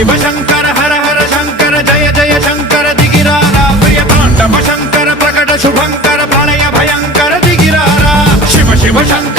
शिव शंकर हर हर शंकर जय जय शंकर दिगिरारा प्रिय तांडव शंकर प्रकट शुभंकर प्रलय भयंकर दिगिरारा शिव शिव शंकर